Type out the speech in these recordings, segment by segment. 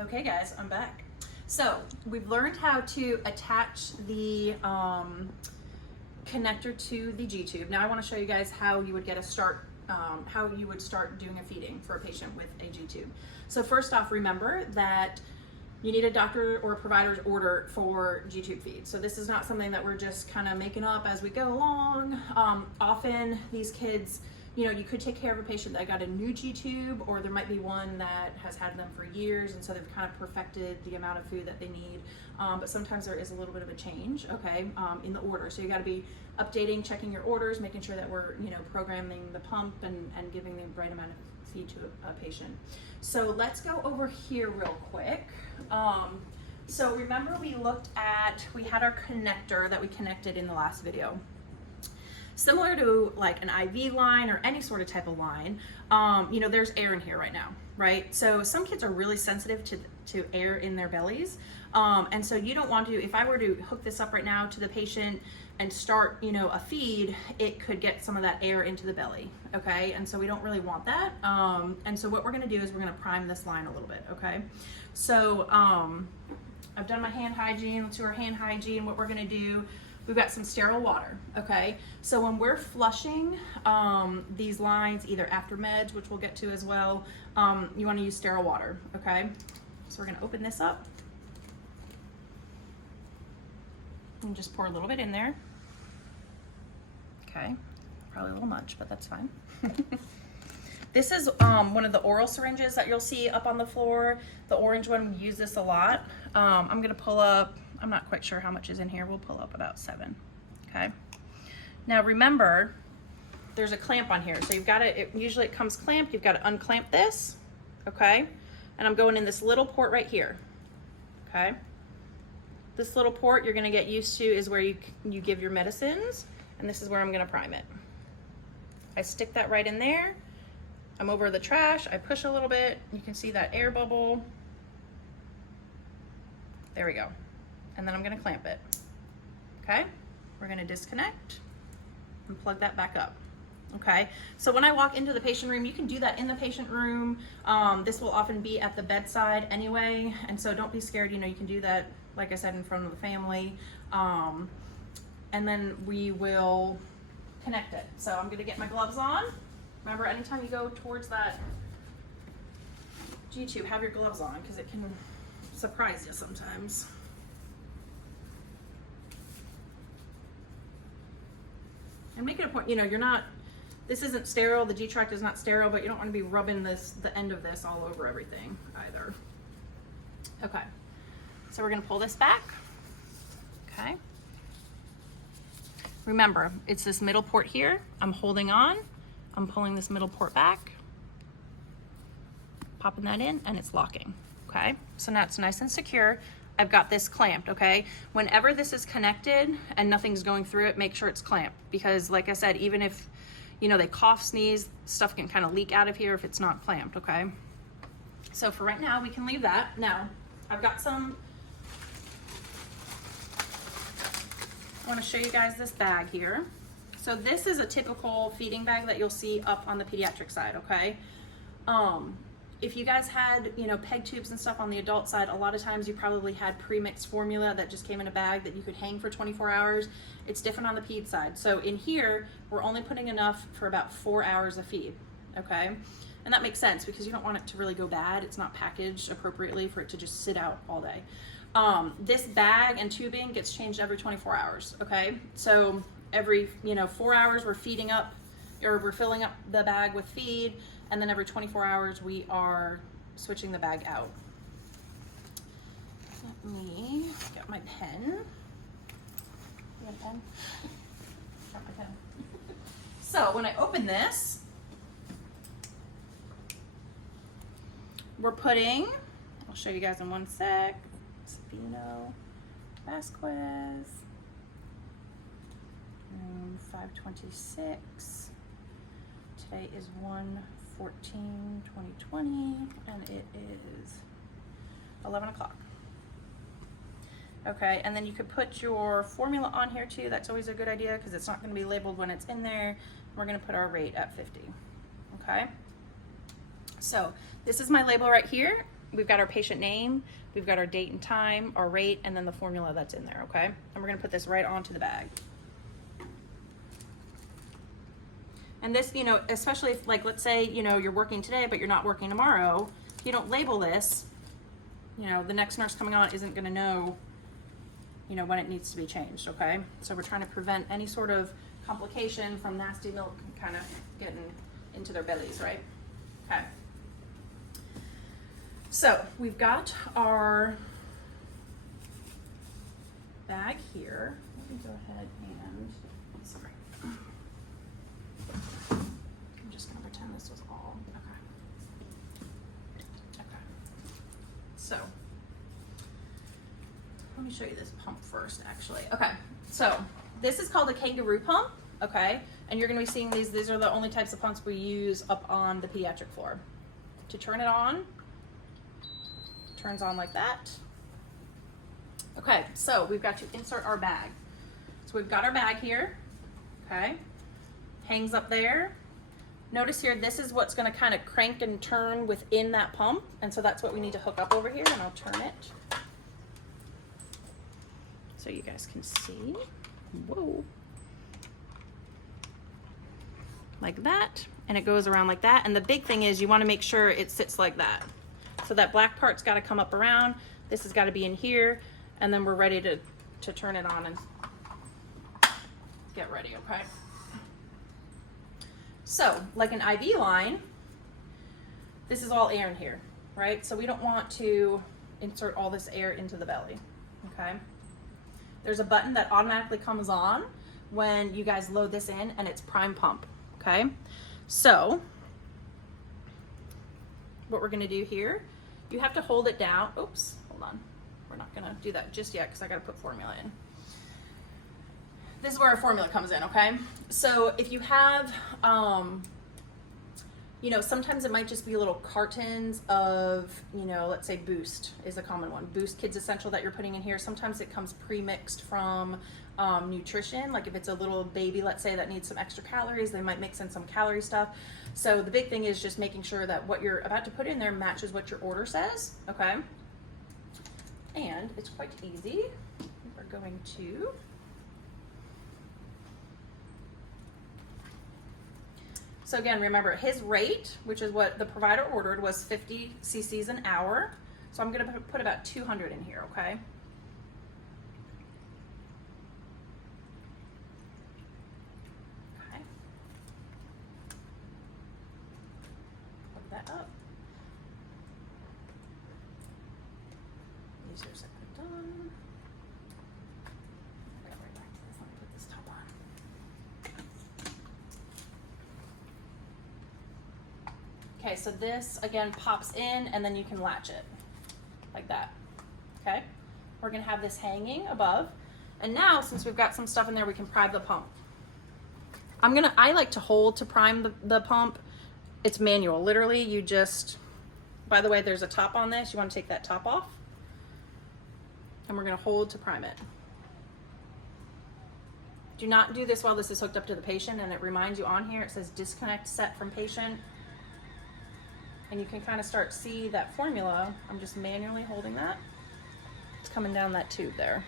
Okay guys, I'm back. So we've learned how to attach the connector to the G-tube. Now I want to show you guys how you would get a start, how you would start doing a feeding for a patient with a G-tube. So first off, remember that you need a doctor or a provider's order for G-tube feed. So this is not something that we're just kind of making up as we go along. Often these kids, you know, you could take care of a patient that got a new G-tube, or there might be one that has had them for years, and so they've kind of perfected the amount of food that they need. But sometimes there is a little bit of a change, okay, in the order. So you got to be updating, checking your orders, making sure that we're, you know, programming the pump and giving the right amount of feed to a patient. So let's go over here real quick. So remember we had our connector that we connected in the last video. Similar to like an IV line or any sort of type of line, you know, there's air in here right now, right? So some kids are really sensitive to air in their bellies. And so you don't want to, if I were to hook this up right now to the patient and start, you know, a feed, it could get some of that air into the belly, okay? And so we don't really want that. And so what we're gonna do is we're gonna prime this line a little bit, okay? So I've done my hand hygiene. Let's do our hand hygiene. What we're gonna do, we've got some sterile water, okay? So when we're flushing these lines, either after meds, which we'll get to as well, you wanna use sterile water, okay? So we're gonna open this up and just pour a little bit in there. Okay, probably a little much, but that's fine. This is one of the oral syringes that you'll see up on the floor. The orange one, we use this a lot. I'm gonna pull up, I'm not quite sure how much is in here. We'll pull up about 7, okay? Now remember, there's a clamp on here. So you've got to, usually it comes clamped, you've got to unclamp this, okay? And I'm going in this little port right here, okay? This little port you're gonna get used to is where you give your medicines, and this is where I'm gonna prime it. I stick that right in there. I'm over the trash, I push a little bit, you can see that air bubble. There we go. And then I'm gonna clamp it, okay? We're gonna disconnect and plug that back up, okay? So when I walk into the patient room, you can do that in the patient room. This will often be at the bedside anyway, and so don't be scared, you know, you can do that, like I said, in front of the family. And then we will connect it. So I'm gonna get my gloves on. Remember, anytime you go towards that G-tube, have your gloves on because it can surprise you sometimes. And make it a point, you know, this isn't sterile, the G-Tract is not sterile, but you don't want to be rubbing the end of this all over everything either. Okay, so we're gonna pull this back, okay? Remember, it's this middle port here. I'm holding on, I'm pulling this middle port back, popping that in, and it's locking, okay? So now it's nice and secure. I've got this clamped, okay? Whenever this is connected and nothing's going through it, make sure it's clamped, because like I said, even if, you know, they cough, sneeze, stuff can kind of leak out of here if it's not clamped, okay? So for right now, we can leave that. Now, I've got some, I wanna show you guys this bag here. So this is a typical feeding bag that you'll see up on the pediatric side, okay? If you guys had, you know, peg tubes and stuff on the adult side, a lot of times you probably had pre-mixed formula that just came in a bag that you could hang for 24 hours. It's different on the ped side. So in here, we're only putting enough for about 4 hours of feed, okay? And that makes sense because you don't want it to really go bad. It's not packaged appropriately for it to just sit out all day. This bag and tubing gets changed every 24 hours, okay? So every, you know, 4 hours we're feeding up, or we're filling up the bag with feed, and then every 24 hours we are switching the bag out. Let me get my pen. You got a pen? Got my pen. So when I open this, we're putting, I'll show you guys in one sec, Sabino, Vasquez, 526. Today is 1/14/2020, and it is 11 o'clock. Okay, and then you could put your formula on here too. That's always a good idea because it's not going to be labeled when it's in there. We're going to put our rate at 50. Okay, so this is my label right here. we've got our patient name, we've got our date and time, our rate, and then the formula that's in there, okay? And we're gonna put this right onto the bag. And this, you know, especially if, like, let's say, you know, you're working today, but you're not working tomorrow, if you don't label this, you know, the next nurse coming on isn't gonna know, you know, when it needs to be changed, okay? So we're trying to prevent any sort of complication from nasty milk kind of getting into their bellies, right? Okay. So we've got our bag here. Let me go ahead and, sorry. I'm just gonna pretend this was all, okay. So, let me show you this pump first, actually. Okay, so this is called a kangaroo pump, okay? And you're gonna be seeing these are the only types of pumps we use up on the pediatric floor. To turn it on, turns on like that. Okay, so we've got to insert our bag. So we've got our bag here, okay? Hangs up there. Notice here, this is what's gonna kind of crank and turn within that pump. And so that's what we need to hook up over here, and I'll turn it so you guys can see. Whoa. Like that, and it goes around like that. And the big thing is you wanna make sure it sits like that. So that black part's gotta come up around, this has gotta be in here, and then we're ready to turn it on and get ready, okay? So, like an IV line, this is all air in here, right? So we don't want to insert all this air into the belly, okay? There's a button that automatically comes on when you guys load this in, and it's prime pump, okay? So, what we're gonna do here, you have to hold it down. Oops, hold on. We're not gonna do that just yet because I gotta put formula in. This is where our formula comes in, okay? So if you have, you know, sometimes it might just be little cartons of, you know, let's say Boost is a common one. Boost Kids Essential that you're putting in here. Sometimes it comes pre-mixed from nutrition. Like if it's a little baby, let's say, that needs some extra calories, they might mix in some calorie stuff. So the big thing is just making sure that what you're about to put in there matches what your order says, okay? And it's quite easy. We're going to so again, remember his rate, which is what the provider ordered, was 50 cc's an hour. So I'm gonna put about 200 in here, okay? Okay. Plug that up. These are second done. I gotta right back to this. Let me put this top on. Okay, so this, again, pops in, and then you can latch it, like that, okay? We're gonna have this hanging above, and now, since we've got some stuff in there, we can prime the pump. I like to hold to prime the pump. It's manual, literally, you just, by the way, there's a top on this, you wanna take that top off, and we're gonna hold to prime it. Do not do this while this is hooked up to the patient, and it reminds you on here, it says disconnect set from patient. And you can kind of start see that formula. I'm just manually holding that. It's coming down that tube there.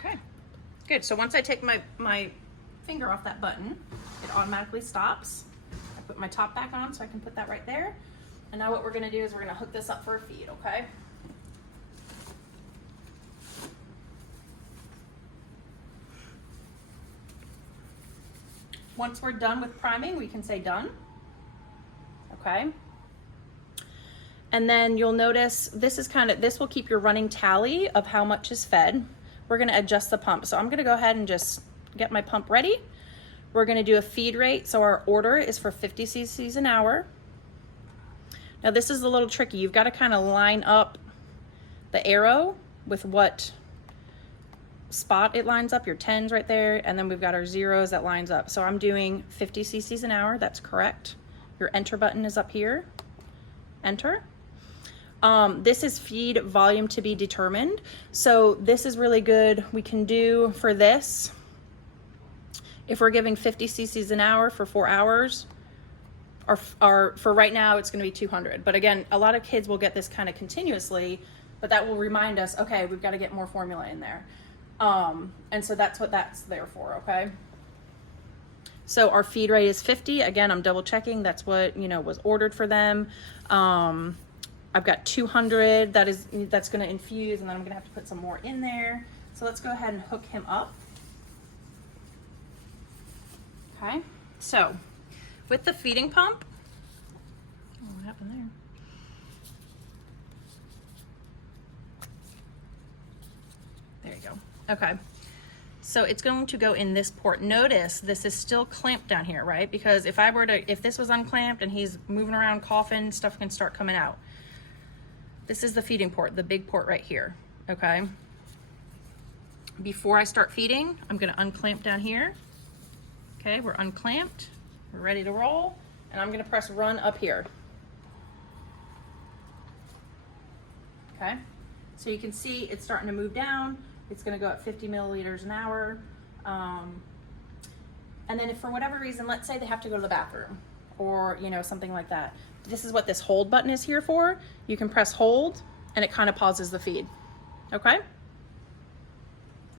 Okay, good. So once I take my finger off that button, it automatically stops. I put my top back on so I can put that right there. And now what we're gonna do is we're gonna hook this up for a feed, okay? Once we're done with priming, we can say done, okay? And then you'll notice this will keep your running tally of how much is fed. We're gonna adjust the pump. So I'm gonna go ahead and just get my pump ready. We're gonna do a feed rate. So our order is for 50 cc's an hour. Now this is a little tricky. You've gotta kind of line up the arrow with what spot it lines up, your 10s right there, and then we've got our 0s that lines up. So I'm doing 50 cc's an hour, that's correct. Your enter button is up here, enter. This is feed volume to be determined. So this is really good. We can do for this, if we're giving 50 cc's an hour for 4 hours, or for right now, it's gonna be 200. But again, a lot of kids will get this kind of continuously, but that will remind us, okay, we've gotta get more formula in there. And so that's what that's there for, okay? So our feed rate is 50. Again, I'm double checking. That's what, you know, was ordered for them. I've got 200 that's gonna infuse, and then I'm gonna have to put some more in there. So let's go ahead and hook him up. Okay, so with the feeding pump, oh, what happened there? There you go. Okay, so it's going to go in this port. Notice this is still clamped down here, right? Because if this was unclamped and he's moving around coughing, stuff can start coming out. This is the feeding port, the big port right here, okay? Before I start feeding, I'm gonna unclamp down here. Okay, we're unclamped, we're ready to roll, and I'm gonna press run up here. Okay, so you can see it's starting to move down. It's gonna go at 50 milliliters an hour. And then if for whatever reason, let's say they have to go to the bathroom or, you know, something like that. This is what this hold button is here for. You can press hold and it kind of pauses the feed, okay?